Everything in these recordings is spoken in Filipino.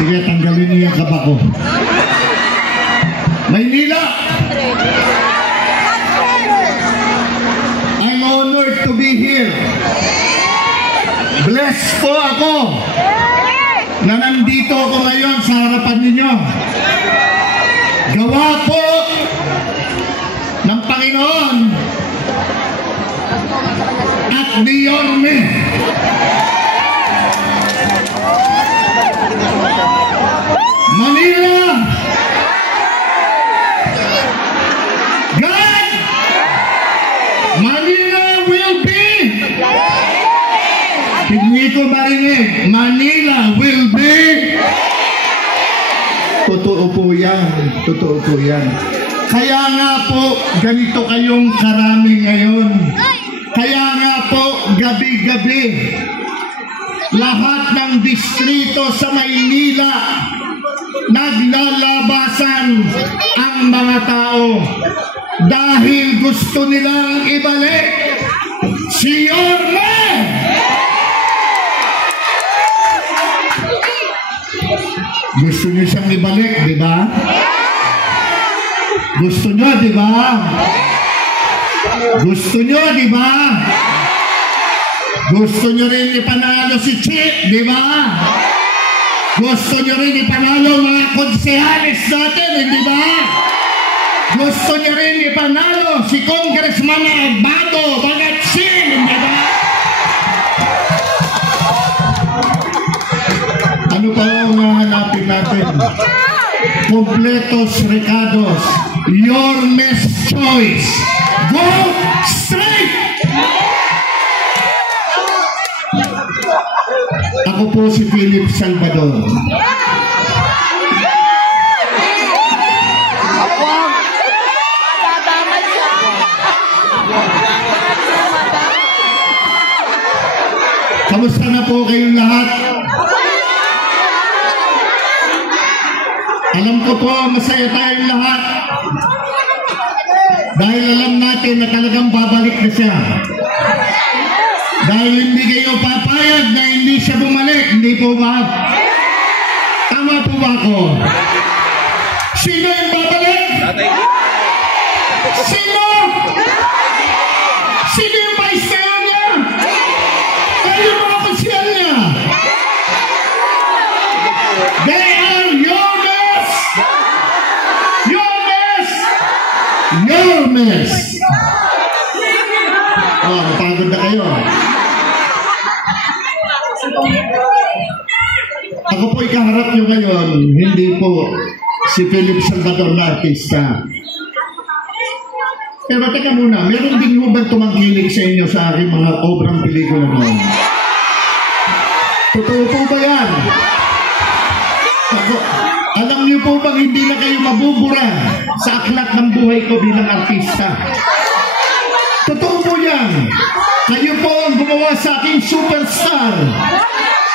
Sige, tanggalin niyo yung kaba ko. Maynila! I'm honored to be here. Blessed po ako na nandito ako ngayon sa harapan ninyo. Gawa po ng Panginoon at ni Yorme. Manila! God! Manila will be! Hindi ko marinig. Manila will be! Totoo po yan. Totoo po yan. Kaya nga po, ganito kayong karami ngayon. Kaya nga po, gabi-gabi, lahat ng distrito sa Maynila, naglalabasan ang mga tao dahil gusto nilang ibalik si Yorme! Gusto niyo siyang ibalik, di ba? Gusto niyo, di ba? Gusto niyo, di ba? Gusto niyo rin ipanalo si Chip, di ba? Gusto niyo rin ipanalo mga konsehalis natin, di ba? Gusto niyo rin ipanalo si Congressman Abado, Bagatsin, di ba? Ano pa ang hanapin natin? Completos Recados, Yorme's choice. Go straight! Ako po si Philip Salvador. Kamusta na po kayong lahat? Alam ko po, masaya tayong lahat. Dahil alam natin na talagang babalik na siya. Dahil hindi kayo papayag na hindi siya bumalik. Hindi po ba? Tama po ba ako? Sino yung babalik? Sino? Sino yung vice mayor niya? Kayo yung mga konsyal niya? They are Yormes! Yormes! Yormes! Oh, napagod na kayo. Ako po ikaharap nyo ngayon, hindi po si Philip Salvador na artista. Pero teka muna, meron din mo ba tumangkilig sa inyo sa aking mga obrang pelikula noon? Totoo po ba yan? Ako, alam niyo po bang hindi na kayo mabubura sa aklat ng buhay ko bilang artista? Totoo po yan. Kayo po ang gumawa sa aking superstar.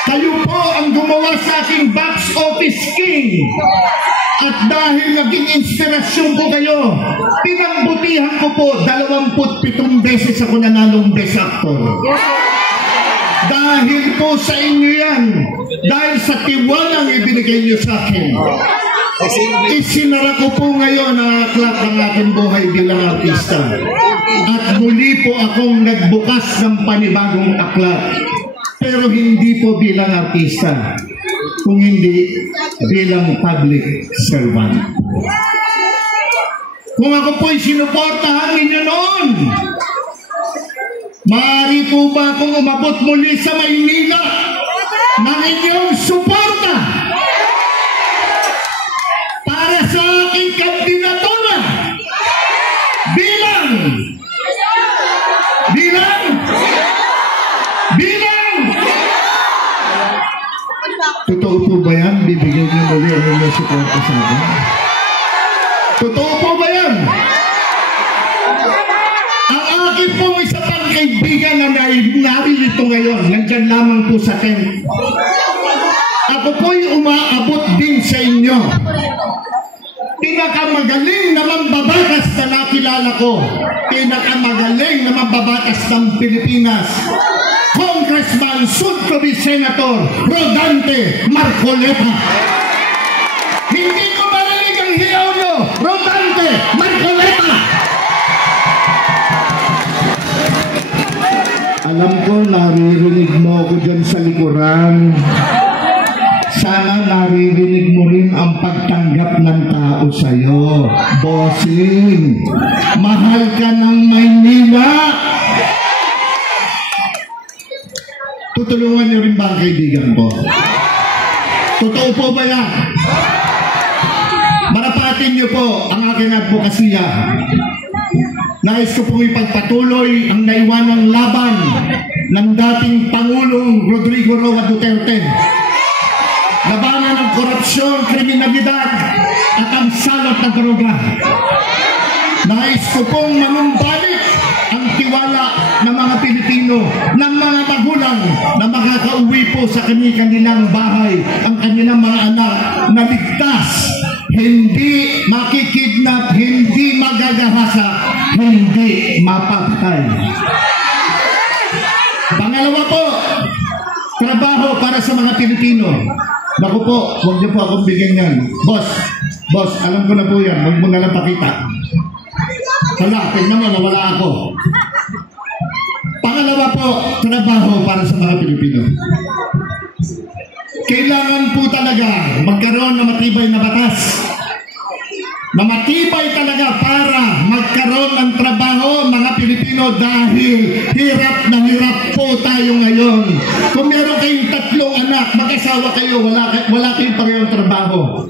Kayo po ang gumawa sa aking box office king. At dahil naging inspirasyon ko kayo, pinagbutihan ko po 27 beses ako nanalong best actor. Dahil po sa inyo yan. Dahil sa tiwalang ibinigay niyo sa akin. Isinara ko po ngayon ang aklat ng aking buhay bilang artista. At muli po akong nagbukas ng panibagong aklat. Pero hindi po bilang artista, kung hindi bilang public servant. Kung ako po'y sinuportahan ninyo noon, maaari po ba akong umabot muli sa Maynila ng inyong suporta para sa aking kandidatura bilang totoo po ba yan? Bibigyan niyo muli ang inyong suporta sa akin? Totoo po ba yan? Ang akin pong isa pang kaibigan na naririto ngayon, nandyan lamang po sa tent. Ako po'y umaabot din sa inyo. Pinakamagaling na mambabatas na nakilala ko. Pinakamagaling na mambabatas ng Pilipinas. Congressman Congressman, soon to be Senator Rodante Marcoleta. Hindi ko marinig ang hiyaw nyo, Rodante Marcoleta. Alam ko, naririnig mo ako dyan sa likuran. Sana naririnig mo rin ang pagtanggap ng tao sa'yo. Bossing, mahal ka ng Maynila. Tutulungan niyo rin ba ang kaibigan ko? Totoo po ba yan? Marapatin niyo po ang aking advokasya. Nais ko pong ipagpatuloy ang naiwanang laban ng dating Pangulong Rodrigo Roa Duterte. Labanan ng korupsyon, kriminalidad at ang salot ng droga. Nais ko pong manumbalik ang tiwala ng mga Pilipino, ng mga magulang na makakauwi po sa kanilang bahay ang kanilang mga anak na ligtas, hindi makikidnap, hindi magagahasa, hindi mapapatay. Pangalawa po, trabaho para sa mga Pilipino. Naku po, huwag niyo po akong bigyan yan. Boss, alam ko na po yan. Huwag mo na lang pakita. Wala, tingnan mo, nawala ako. Pangalawa po, trabaho para sa mga Pilipino. Kailangan po talaga magkaroon ng matibay na batas. Na matibay talaga para magkaroon ng trabaho mga Pilipino dahil hirap na hirap po tayo ngayon. Kung meron kayong 3 anak, mag-asawa kayo, wala kayong parehong trabaho.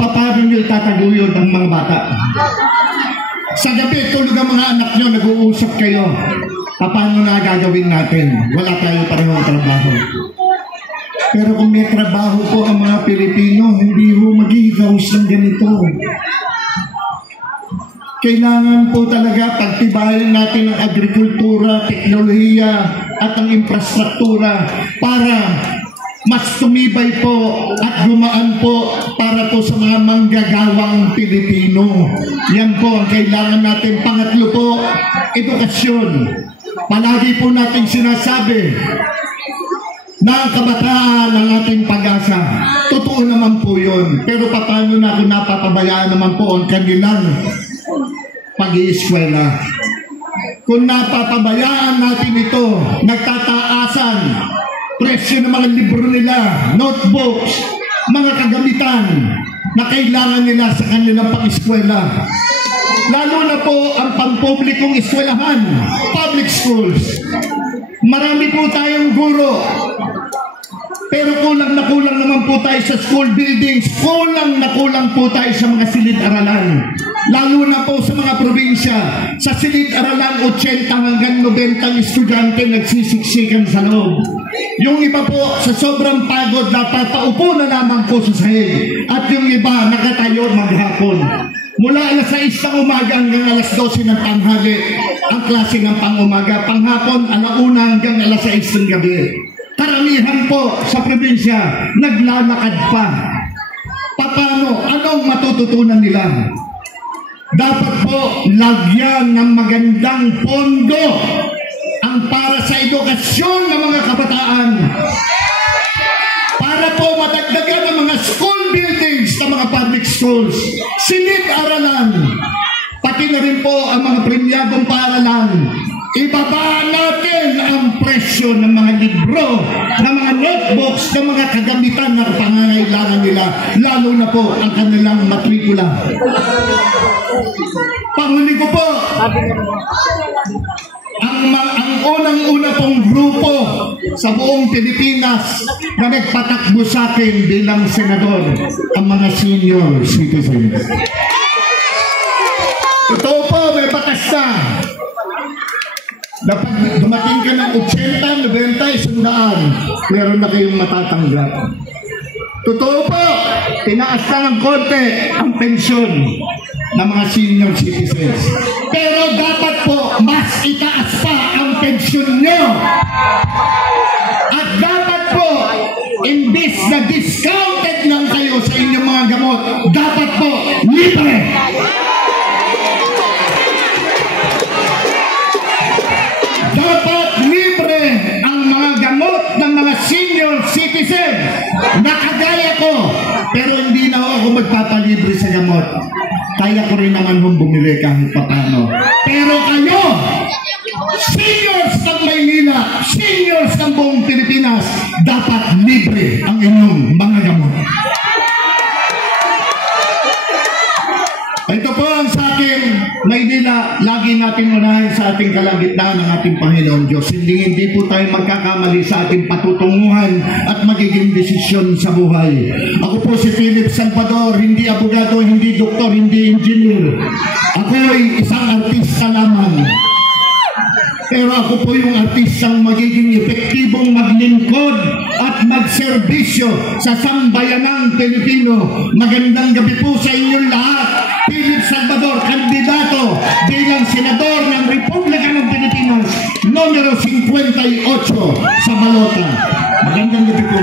Paano nyo itataguyod ang mga bata? Sa gabi, tulog ang mga anak nyo, nag-uusap kayo. Paano na gagawin natin? Wala tayo parehong trabaho. Pero kung may trabaho po ang mga Pilipino, hindi ho maghihigaws ng ganito. Kailangan po talaga pagtibayin natin ang agrikultura, teknolohiya at ang infrastruktura para mas tumibay po at gumaan po para po sa mga manggagawang Pilipino. Yan po ang kailangan natin. Pangatlo po, edukasyon. Palagi po natin sinasabi na ang kabataan ang ating pag-asa. Totoo naman po yun. Pero paano natin napapabayaan naman po ang kanilang pag-iiskwela? Kung napapabayaan natin ito, nagtataasan, presyo ng mga libro nila, notebooks, mga kagamitan na kailangan nila sa kanilang pag-iskwela. Lalo na po ang pampublikong eskwelahan, public schools. Marami po tayong guro, pero kulang na kulang naman po tayo sa school buildings, kulang na kulang po tayo sa mga silid-aralan. Lalo na po sa mga probinsya, sa silid-aralan 80 hanggang 90 estudyante nagsisiksikan sa loob. Yung iba po sa sobrang pagod napapaupo na lamang po sa sahig, at yung iba nakatayo maghapon. Mula alas 6 ng umaga hanggang alas 12 ng tanghali ang klase ng pang-umaga, panghapon alauna hanggang alas 6 ng gabi. Karamihan po sa probinsya naglalakad pa. Paano? Anong matututunan nila? Dapat po lagyan ng magandang pondo ang para sa edukasyon ng mga kabataan. Para po madagdagan ang mga school buildings ng mga public schools, silid-aralan, pati na rin po ang mga premyadong paaralan. Ibaba natin ang presyo ng mga libro, ng mga notebooks, ng mga kagamitan na pangangailangan nila, lalo na po ang kanilang matrikula. Panghuli ko po, ang unang-una pong grupo sa buong Pilipinas na nagpatakbo sa akin bilang senador, ang mga senior citizens. Ito po, may batas na. Dapat dumating ka ng 80, 90, 100, meron na kayong matatanggap. Totoo po, tinaas na ng konti ang pensyon ng mga senior citizens. Pero dapat po, mas itaas pa ang pensyon nyo. At dapat po, imbis na discounted lang kayo sa inyong mga gamot, dapat po, libre. Dapat libre ang mga gamot Pero hindi na ako magpapalibre sa gamot. Kaya ko rin naman hong bumili kahit papano. Pero kayo, seniors ng Maynila, seniors ng buong Pilipinas, dapat libre ang inyong mga gamot. Ito po ang sa akin, Maynila, lagi natin unahin sa ating kalagitnaan ng ating Panginoon Diyos. Hindi po tayo magkakamali sa ating patutunguhan at magiging desisyon sa buhay. Ako po si Philip Salvador, hindi abogado, hindi doktor, hindi engineer. Ako ay isang artista lamang. Pero ako po yung artistang magiging epektibong maglingkod at magserbisyo sa sambayanang Pilipino. Magandang gabi po sa inyong lahat. Philip Salvador, kandidato bilang senador ng Republika ng Pilipinas, numero 58 sa balota. Magandang gabi po.